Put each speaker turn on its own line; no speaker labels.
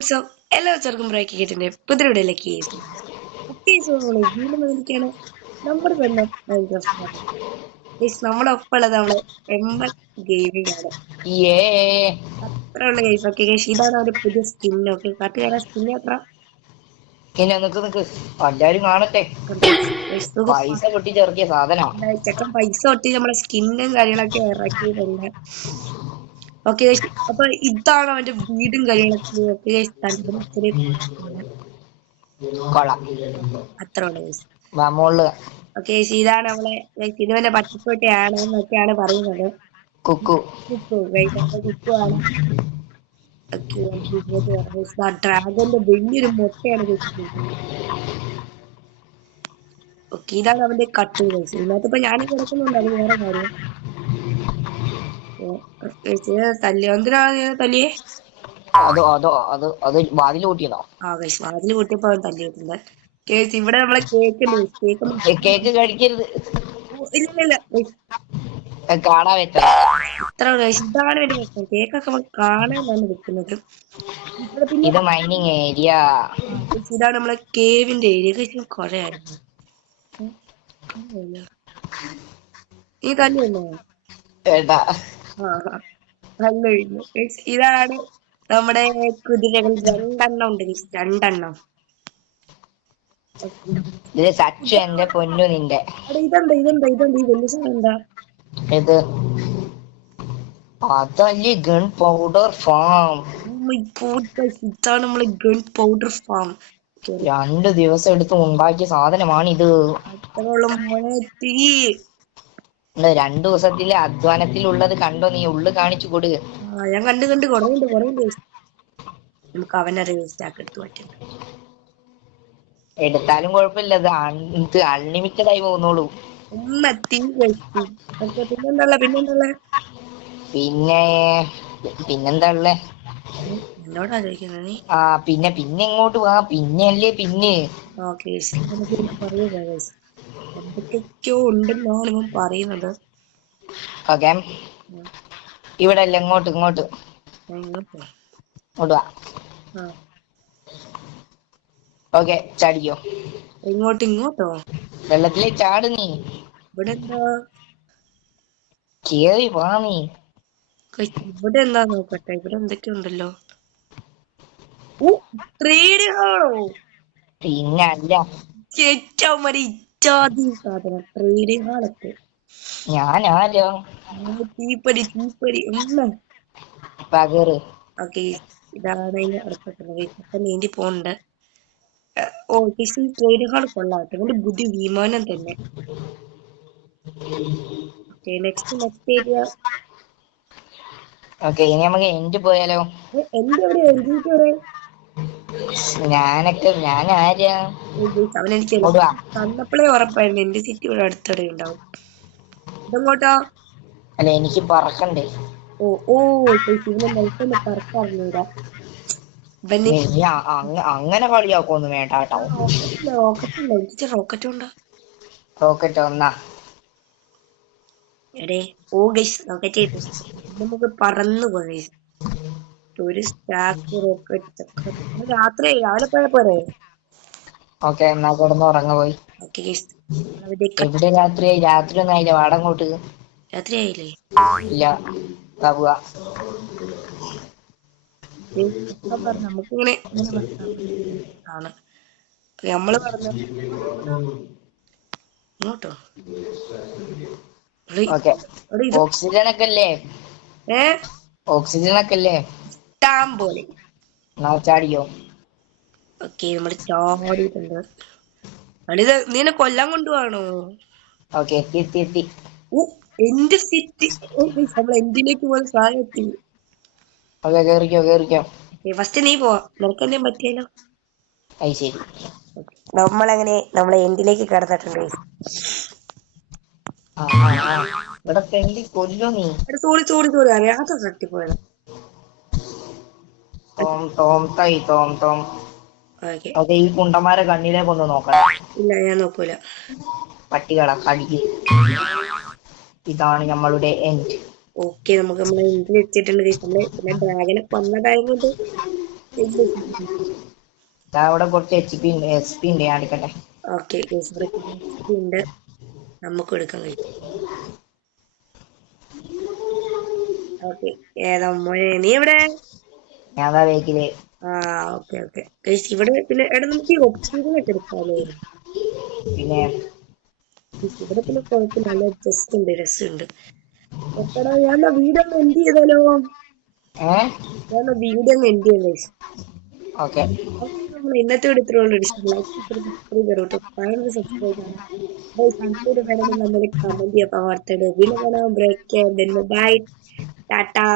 So എല്ലാ ചെറുക്കും break കേട്ടിന്റെ പുതിരവിടയിലേക്ക് വീണ്ടും നമ്മുടെ തന്നെ നമ്മുടെ ഒപ്പമുള്ളത് നമ്മൾ എം എസ് ഗെയിമിംഗ് ആണ്.
ഏ
അത്ര ഉള്ള ഗെയിം ഓക്കെ ഇതാണ് അവരുടെ പുതിയ സ്കിൻ ഓക്കെ കാട്ടുകാര സ്കിൻ എത്ര?
ഇനി നിക്ക് നിക്ക് എല്ലാരും കാണട്ടെ. പൈസ പൊട്ടിച്ചിറക്കിയ സാധനം
ചെക്കൻ പൈസ ഒട്ടി നമ്മുടെ സ്കിന്നും കാര്യങ്ങളൊക്കെ ഇറക്കിയിട്ടുണ്ട് ഓക്കെ അപ്പൊ ഇതാണ് അവന്റെ വീടും കാര്യങ്ങളൊക്കെ? ഓക്കെ അത്ര ഓക്കെ ഇതാണ് അവളെ ഇതുവന്റെ പട്ടിക്കോട്ടയാണ് എന്നൊക്കെയാണ് പറയുന്നത്.
കുക്കു.
കുക്കു കുക്കു ആണ്. ഡ്രാഗന്റെ വലിയൊരു മുട്ടയാണ് ഓക്കെ ഇതാണ് അവന്റെ കട്ട് ഗയ്സ് ഇതിനകത്ത് ഇപ്പൊ ഞാൻ കിടക്കുന്നുണ്ട് അത് വേറെ കാര്യം. തല്ലി തല്ലിയേ?
അത് അത് അത് അത് വാതിൽ കൂട്ടിയതോ
ആ ഗൈസ് വാതിൽ പൊട്ടിയപ്പോ അവൻ തല്ലിയിട്ടുണ്ട് കേസ് ഇവിടെ നമ്മളെ കേക്ക് കേക്ക്
കേക്ക് കഴിക്കരുത്.
ഇല്ല
കാണാൻ
guys, ഇതാണ് പ്രശ്നം കേക്കൊക്കെ കാണാനാണ് വെക്കുന്നത്
ഇത് മൈനിങ് ഏരിയ.
ഇതാണ് നമ്മളെ കേവിന്റെ ഏരിയ. കൊറയായിരുന്നു ഈ തന്നെയല്ലേ ആ. നല്ല കഴിഞ്ഞു ഇതാണ് നമ്മുടെ കുതിരകൾ. രണ്ടെണ്ണം ഉണ്ട് രണ്ടെണ്ണം.
ഇത് സച്ചു എന്റെ പൊന്നു നിന്റെ
ഇതെന്താ ഇതെന്താ ഇതെന്താ ഈ വലിയ സാധനം എന്താ?
ഇത്. അതല്ലേ ഗൺ പൗഡർ ഫാം.
ഇതാണ് നമ്മളെ ഗൺ പൗഡർ ഫാം.
രണ്ട് ദിവസം എടുത്ത് ഉണ്ടാക്കിയ സാധനമാണ്
മോനെ
ഇത് രണ്ടു ദിവസത്തിലെ അധ്വാനത്തിലുള്ളത് കണ്ടോ? നീ ഉള്ളു കാണിച്ചു കൊടു
ഞാൻ കണ്ട് കണ്ട് കുറവുണ്ട് കുറവുണ്ട്. നമുക്ക് അവനെ വേസ്റ്റ് ആക്കി എടുത്തു പറ്റും
എടുത്താലും കുഴപ്പമില്ല ഇത് ഇത് അൺലിമിറ്റഡ് ആയി
പോകുന്നോളൂ. പിന്നെന്തല്ല
പിന്നെ പിന്നെന്താ ഉള്ളേ?
എന്നോടാ ചോദിക്കുന്നത് നീ?
ആ പിന്നെ പിന്നെ എങ്ങോട്ട് പോവാ പിന്നെ. അല്ലേ പിന്നെ
ഓക്കെ പറയുക എന്തൊക്കെയൊക്കെയോ ഉണ്ടെന്നാണ് ഇവൻ പറയുന്നത്.
ഓക്കെ ഇവിടെ അല്ല ഇങ്ങോട്ട് ഇങ്ങോട്ട്.
ഇങ്ങോട്ട്
വാ. ഓക്കെ ചാടിക്കോ.
ഇങ്ങോട്ട് ഇങ്ങോട്ടോ?
വെള്ളത്തിലേ ചാട് നീ.
ഇവിടെ എന്താ?
കേറി വാ നീ.
ഇവിടെ എന്താ നോക്കട്ടെ? ഇവിടെ എന്തൊക്കെ ഉണ്ടല്ലോ? ട്രേഡ് ആണോ?
പിന്നെ അല്ല.
സാധനം. ഹാളൊക്കെ
ആരോ
തീപ്പടി തീപ്പടി
പകറ്.
ഓക്കെ. ഇതാണ് ഇപ്പൊ നീന്തി പോണ്ട് ഓ ടിസി ട്രേഡ് ഹാൾ കൊള്ളാട്ടെ ബുദ്ധി വിമാനം തന്നെ. Okay next next area.
Okay ഇനി നമുക്ക് എൻഡ് പോയാലോ?
എന്റെ എവിടെ എൻഡ് എവിടെ?
ഞാനൊക്കെ ഞാൻ ആരാ
തന്നപ്പോഴേ ഉറപ്പായിരുന്നു എന്റെ സിറ്റി ഇവിടെ അടുത്തടെ ഉണ്ടാവും ഇതെങ്ങോട്ടാ?
അല്ല എനിക്ക് പറക്കണ്ടേ?
ഓ ഓ ഇവനെ നിലത്തൊന്ന് പറക്കാറില്ല
അങ്ങനെ കളിയാക്കൊന്നും വേണ്ട കേട്ടോ.
റോക്കറ്റ് ഉണ്ടോ എനിക്ക് റോക്കറ്റ് ഉണ്ടാ?
റോക്കറ്റ് ഒന്നാ.
എടേ ഓ ഗൈസ് റോക്കറ്റ് ചെയ്തു. നമുക്ക് പറന്നു പോയി. ഒരു സ്റ്റാക്ക് റോക്കറ്റ് രാത്രി രാവിലെ പോയാ പോരെ?
ഓക്കെ എന്നാ കിടന്ന് ഉറങ്ങ പോയി. എവിടെ രാത്രിയായി? രാത്രി ഒന്നും ആയില്ല? വാടങ്ങോട്ട്
രാത്രി ആയില്ലേ?
ഇല്ല
ഇങ്ങനെ ആണ്. നമ്മൾ പറഞ്ഞു ഇങ്ങോട്ടോ?
ഓക്സിജൻ ഒക്കെ അല്ലേ ഓക്സിജൻ ഒക്കെ അല്ലേ
ടാം പോലെ
ചാടിയോ
ഓക്കെ നമ്മൾ ചാടിയിട്ടുണ്ട് നീനെ കൊല്ലാൻ കൊണ്ടുപോകണോ
ഓക്കെ എത്തി എത്തി എത്തി.
ഓ എന്റെ സിറ്റി നമ്മൾ എന്തിലേക്ക് പോലെ സാധനം എത്തി?
ഓക്കെ കേറിക്കോ കേറിക്കോ.
ഫസ്റ്റ് നീ പോവാ. നിനക്ക് എന്തെങ്കിലും പറ്റിയാലോ?
അത് ശരി.
നമ്മളങ്ങനെ നമ്മളെ എൻഡിലേക്ക് കടന്നിട്ടുണ്ട്
ഇവിടെ തെണ്ടി കൊല്ലോ നീ?
സോറി സോറി സോറി അറിയാത്ത തട്ടിപ്പോയത്
തോം ടോം തൈ ടോം ടോം
ഓക്കെ.
ഈ കുണ്ടന്മാരെ കണ്ണിലേക്ക് ഒന്ന് നോക്കണം.
ഇല്ല ഞാൻ നോക്കൂല.
പട്ടികളെ കടിക്ക് ഇതാണ് നമ്മളുടെ എൻഡ്
ഓക്കെ നമുക്ക് നമ്മളെ എൻഡിൽ എത്തിയിട്ടുണ്ട്. നമ്മൾ പിന്നെ ഡ്രാഗനെ കൊന്നതായതുകൊണ്ട്
ദാ അവിടെ കുറച്ച് എച്ച് പി ഉണ്ട് എസ് പി ഉണ്ട് ഞാൻ എടുക്കട്ടെ.
ഓക്കെ ഉണ്ട്. നമുക്ക് എടുക്കാൻ കഴിയും. ഓക്കെ ഏതാ മോനെ? നീ എവിടെ?
ഞാൻ വേക്കിൽ
ആ ഓക്കെ ഓക്കെ. ഗൈസ് ഇവിടെ പിന്നെ എടാ നമുക്ക് ഈ ഒബ്സീഡിയൻ എടുക്കാമല്ലോ
പിന്നെ?
ഇവിടെ പിന്നെ കുഴപ്പമില്ല നല്ല ജസ്റ്റ് ഉണ്ട് രസമുണ്ട്. എടാ ഞാൻ വീഡിയോ എന്ത് ചെയ്താലോ? ഞാൻ വീഡിയോ എന്ത് എൻഡ് ചെയ്യാം ഗൈസ്
ഓക്കെ.
നമ്മൾ ഇന്നത്തെ ഇത്രയുള്ള ലൈക്ക് സബ്സ്ക്രൈബ് ചെയ്യണം നമ്മൾ കമന്റ് ചെയ്യാം. വാർത്തയുടെ ബൈ ടാറ്റാ